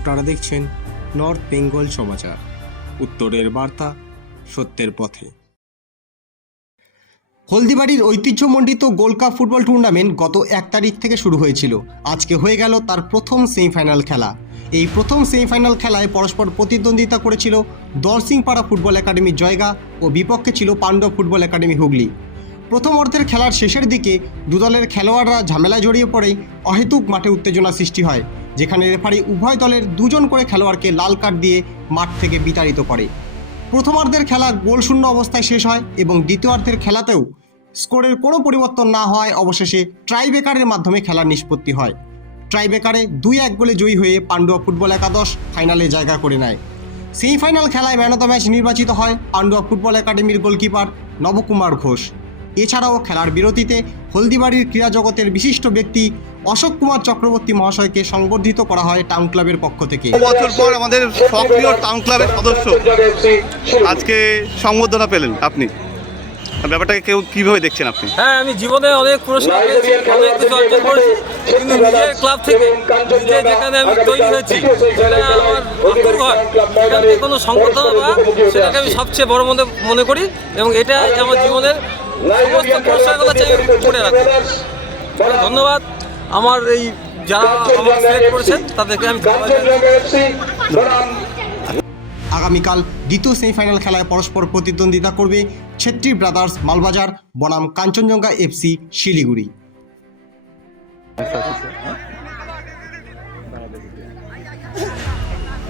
আপনারা দেখছেন নর্থ বেঙ্গল সমাচার। উত্তরের বার্তা সত্যের পথে। হলদিবাড়ির ঐতিহ্যমণ্ডিত গোল্ড কাপ ফুটবল টুর্নামেন্ট গত এক তারিখ থেকে শুরু হয়েছিল। আজকে হয়ে গেল তার প্রথম সেমিফাইনাল খেলা। এই প্রথম সেমিফাইনাল খেলায় পরস্পর প্রতিদ্বন্দ্বিতা করেছিল দলসিংপাড়া ফুটবল একাডেমি জয়গা ও বিপক্ষে ছিল পাণ্ডব ফুটবল একাডেমি হুগলি। প্রথম অর্ধের খেলার শেষের দিকে দুদলের খেলোয়াড়রা ঝামেলায় জড়িয়ে পড়ে, অহেতুক মাঠে উত্তেজনা সৃষ্টি হয়। যেখানে রেফারি উভয় দলের দুজন করে খেলোয়াড়কে লাল কার্ড দিয়ে মাঠ থেকে বিতাড়িত করে। প্রথমার্ধের খেলা গোলশূন্য অবস্থায় শেষ হয় এবং দ্বিতীয়ার্ধের খেলাতেও স্কোরের কোনো পরিবর্তন না হওয়ায় অবশেষে ট্রাইবেকারের মাধ্যমে খেলার নিষ্পত্তি হয়। ট্রাইবেকারে দুই এক গোলে জয়ী হয়ে পাণ্ডুয়া ফুটবল একাদশ ফাইনালে জায়গা করে নেয়। সেমিফাইনাল খেলায় ম্যান অফ দ্য ম্যাচ নির্বাচিত হয় পাণ্ডুয়া ফুটবল একাডেমির গোলকিপার নবকুমার ঘোষ। এছাড়াও খেলার বিরতিতে হলদিবাড়ির ক্রীড়া জগতের বিশিষ্ট ব্যক্তি অশোক কুমার চক্রবর্তী মহাশয়কে সংবর্ধিত করা হয় টাউন ক্লাবের পক্ষ থেকে। বছর পর আমাদের সক্রিয় টাউন ক্লাবের সদস্য। আজকে সংবর্ধনা পেলেন আপনি। ব্যাপারটাকে কেউ কীভাবে দেখছেন আপনি? হ্যাঁ আমি জীবনে অনেক পুরস্কার পেয়েছি অনেক কিছু অর্জন করেছি কিন্তু নিজের ক্লাব থেকে নিজে যেখানে আমি তৈরি হয়েছি সেটা আমার আত্মঘর সেখান থেকে কোনো সংবর্ধনা বা সেটাকে আমি সবচেয়ে বড় মনে মনে করি এবং এটা আমার জীবনের সমস্ত পুরস্কারগুলো চাই করে রাখি। ধন্যবাদ। আমার এই যারা আমার সিলেক্ট করেছেন তাদেরকে আমি আগামীকাল দ্বিতীয় সেমিফাইনাল খেলায় পরস্পর প্রতিদ্বন্দ্বিতা করবে ছেত্রী ব্রাদার্স মালবাজার বনাম কাঞ্চনজঙ্ঘা এফসি শিলিগুড়ি।